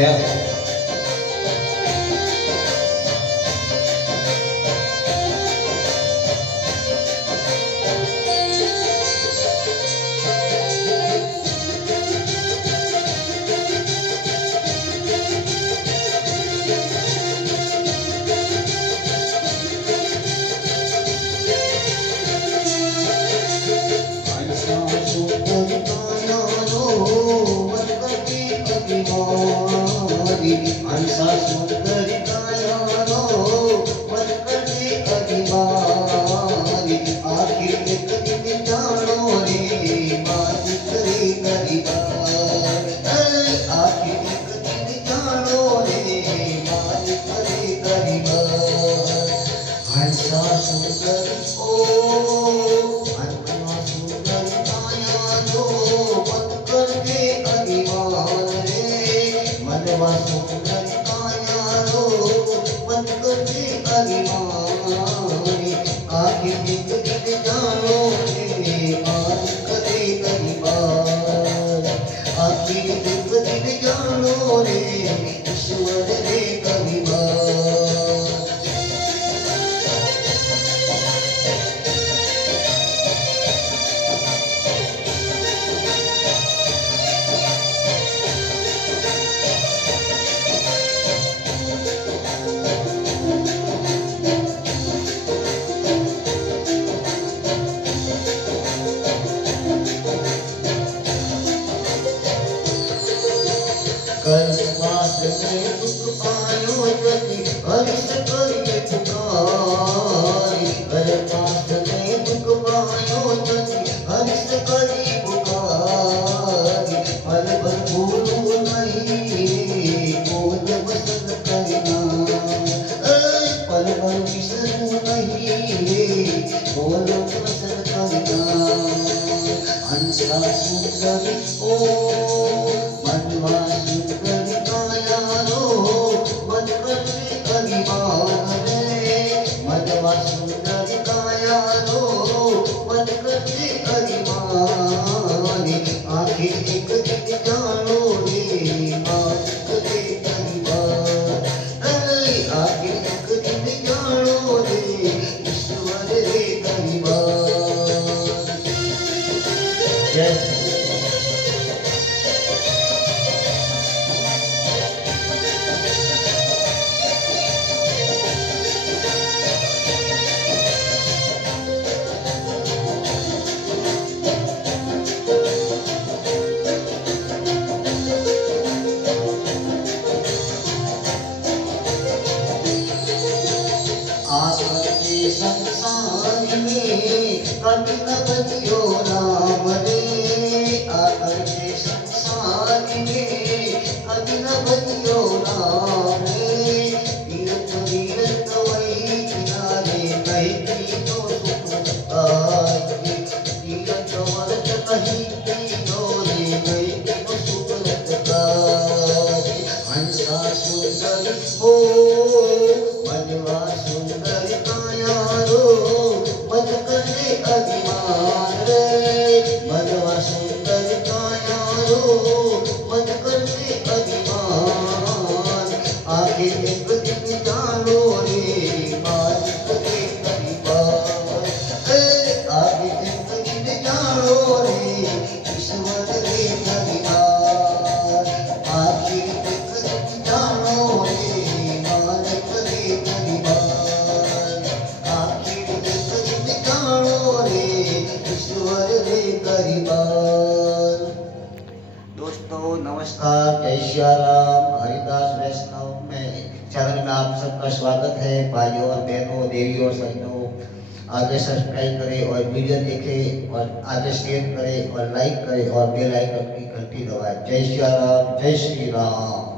Yeah. हंसा सुंदर कायारो मरकटे अभिमानी आखिर एक दिन जानो रे बात करे गरीबार आखिर एक दिन जानो रे बात करे गरीबार हंसा सुंदर हंसा सुंदर कायारो मरकटे अभिमान रे मनवा सुंदर कायारो मरकटे अभिमानी आखिर एक दिन जानो रे बात करे गरीबार आखिर एक दिन जानो रे ईश्वर रे गरीबार कल्पास में दुख पायो यदि हर्ष करिए पुकारी कल्पास में दुख पायो यदि हर्ष करी पुकारी पल पल भूलू नहीं बोल वसन करना पल पल विसरू नहीं बोल वसन करना हंसा सुंदरी मनवा सुंदर कायारो मरकटे अभिमान रे मनवा सुंदर कायारो मरकटे अभिमानी आखिर एक दिन जानो रे बात करे गरीबार आखिर एक दिन जानो रे ईश्वर रे गरीबार जय आकर के संसार में कभी न बजियो राम रे आकर के संसार में कभी न बजियो राम रे तीरथ तीरथ वही किनारे कहीं तो सुख आए तीरथ वर्त कहीं तीनो रे कहीं तो सुख रतकाए हंसा सुंदर हो मनवा सुंदर कायारो मरकटे अभिमान रे मनवा सुंदर कायारो मरकटे अभिमान आखिर एक दिन जानो रे बात करे गरीबार आखिर एक दिन जानो रे ईश्वर रे गरीबार आखिर एक दिन जानो रे बात करे गरीबार आखिर एक दिन जानो रे ईश्वर रे गरीबार। दोस्तों नमस्कार, जय श्री राम। हरिदास वैष्णव में चैनल में आप सबका स्वागत है। भाइयों और बहनों, देवी और सज्जनों, आगे सब्सक्राइब करें और वीडियो देखें और आगे शेयर करें और लाइक करें और बेल आइकन की घंटी दबाएं। जय श्री राम, जय श्री राम।